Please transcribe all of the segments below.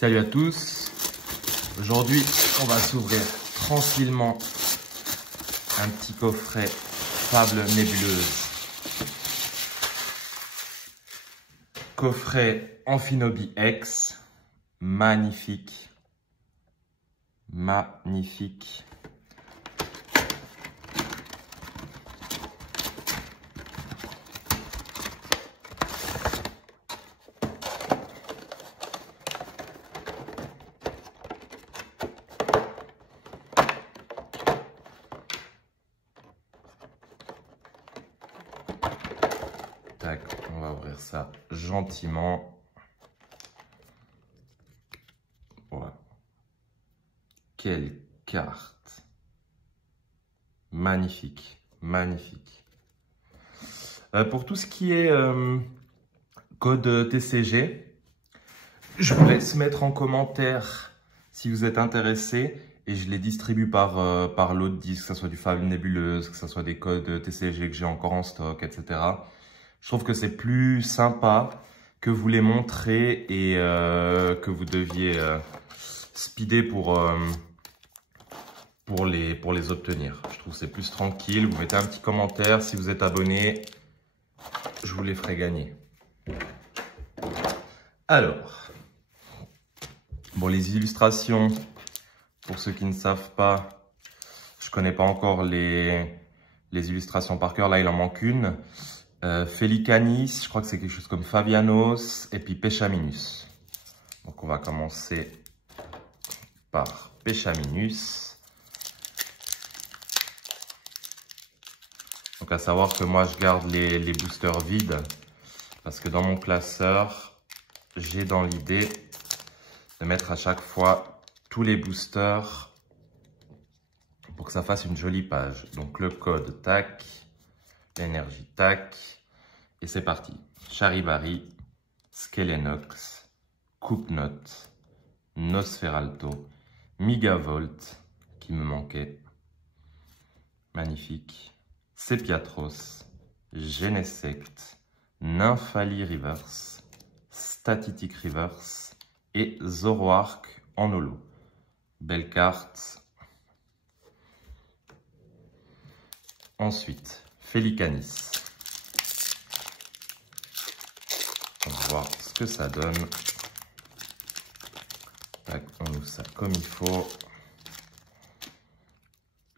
Salut à tous. Aujourd'hui, on va s'ouvrir tranquillement un petit coffret Fable Nébuleuse. Coffret Amphinobi X. Magnifique. Magnifique. Tac, on va ouvrir ça gentiment. Voilà. Quelle carte! Magnifique, magnifique. Pour tout ce qui est code TCG, je vous laisse mettre en commentaire si vous êtes intéressé et je les distribue par lot de disques, que ce soit du Fable Nébuleuse, que ce soit des codes TCG que j'ai encore en stock, etc. Je trouve que c'est plus sympa que vous les montrez et que vous deviez speeder pour les obtenir. Je trouve que c'est plus tranquille. Vous mettez un petit commentaire. Si vous êtes abonné, je vous les ferai gagner. Alors, bon, les illustrations, pour ceux qui ne savent pas, je ne connais pas encore les illustrations par cœur. Là, il en manque une. Felicanis, je crois que c'est quelque chose comme Fabianos, et puis Peschaminus. Donc on va commencer par Peschaminus. Donc à savoir que moi je garde les boosters vides, parce que dans mon classeur, j'ai dans l'idée de mettre à chaque fois tous les boosters pour que ça fasse une jolie page. Donc le code, tac. L'énergie, tac, et c'est parti. Charivari, Skelenox, Coupnote, Nosferalto, Megavolt, qui me manquait, magnifique, Sepiatros, Genesect, Nymphali Reverse, Statitic Reverse et Zoroark en holo. Belle carte. Ensuite, Felicanis. On va voir ce que ça donne. Tac, on ouvre ça comme il faut.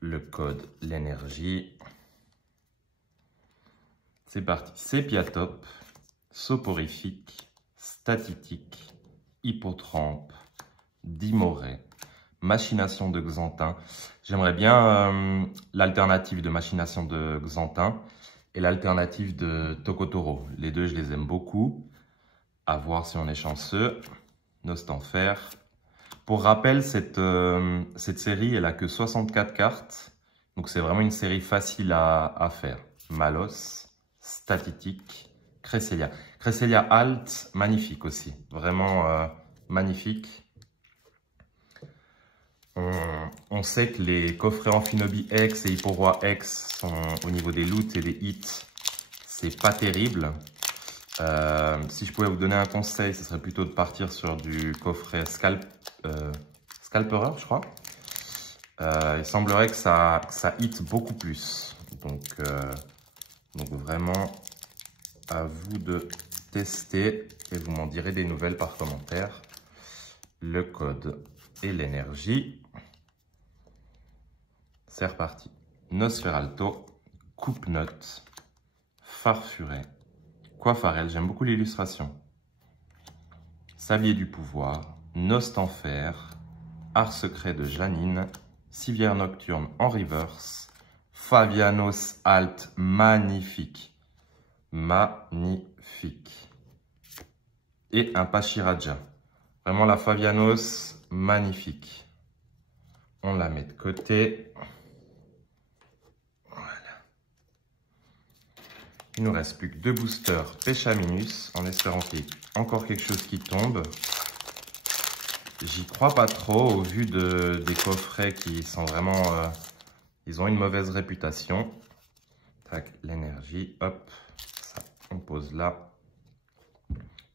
Le code, l'énergie. C'est parti. Sépiatop, Soporifique, Statitique, Hippotrampe, Dimoret, Machination de Xantin. J'aimerais bien l'alternative de Machination de Xantin et l'alternative de Tokotoro. Les deux, je les aime beaucoup. À voir si on est chanceux. Nostanfer. Pour rappel, cette série, elle a que 64 cartes. Donc, c'est vraiment une série facile à faire. Malos, Statitique, Cresselia. Cresselia Alt, magnifique aussi. Vraiment magnifique. On sait que les coffrets Amphinobi X et Hipporoi X sont au niveau des loots et des hits, c'est pas terrible. Si je pouvais vous donner un conseil, ce serait plutôt de partir sur du coffret Scalperer, je crois. Il semblerait que ça hit beaucoup plus. Donc vraiment, à vous de tester et vous m'en direz des nouvelles par commentaire. Le code et l'énergie. C'est reparti. Nosferalto, Coupnote, Farfuret, Coiffarel, j'aime beaucoup l'illustration. Savier du pouvoir, Nostanfer, Art secret de Janine, Civière nocturne en reverse, Fabianos Alt, magnifique. Magnifique. Et un Pachiraja. Vraiment la Fabianos, magnifique. On la met de côté. Voilà. Il nous reste plus que 2 boosters Peschaminus, en espérant qu'il y ait encore quelque chose qui tombe. J'y crois pas trop au vu des coffrets qui sont vraiment... ils ont une mauvaise réputation. Tac, l'énergie, hop, ça on pose là.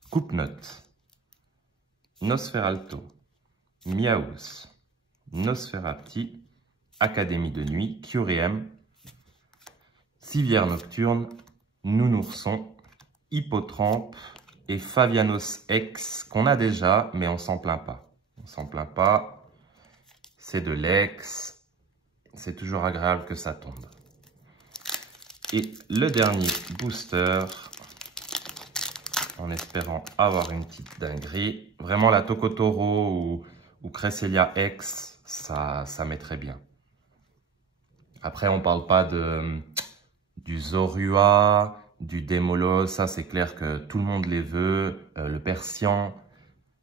Coupnote. Nosferalto, Miaus, Nosferapti, Académie de nuit, Curiem, Civière nocturne, Nounourson, Hippotrampe et Fabianos X qu'on a déjà, mais on s'en plaint pas. On s'en plaint pas, c'est de l'ex, c'est toujours agréable que ça tombe. Et le dernier booster, en espérant avoir une petite dinguerie. Vraiment la Tokotoro ou Cresselia X, ça met très bien. Après, on parle pas du Zorua, du Démolos, ça c'est clair que tout le monde les veut. Le Persian,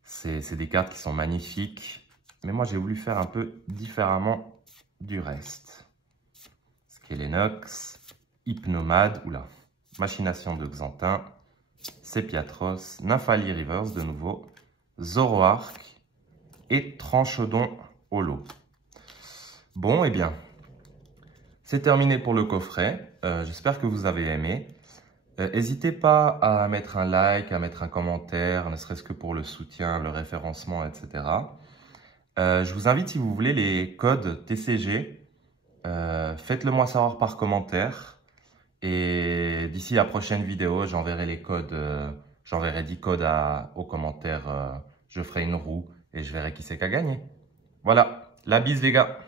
c'est des cartes qui sont magnifiques. Mais moi, j'ai voulu faire un peu différemment du reste. Skelenox, Hypnomade, oula, Machination de Xantin, Sepiatros, Nymphali Rivers de nouveau, Zoroark et Tranchodon Holo. Bon, eh bien, c'est terminé pour le coffret. J'espère que vous avez aimé. N'hésitez pas à mettre un like, à mettre un commentaire, ne serait-ce que pour le soutien, le référencement, etc. Je vous invite, si vous voulez, les codes TCG, faites-le moi savoir par commentaire. Et d'ici la prochaine vidéo, j'enverrai les codes, j'enverrai 10 codes aux commentaires. Je ferai une roue et je verrai qui c'est qui a gagné. Voilà, la bise les gars.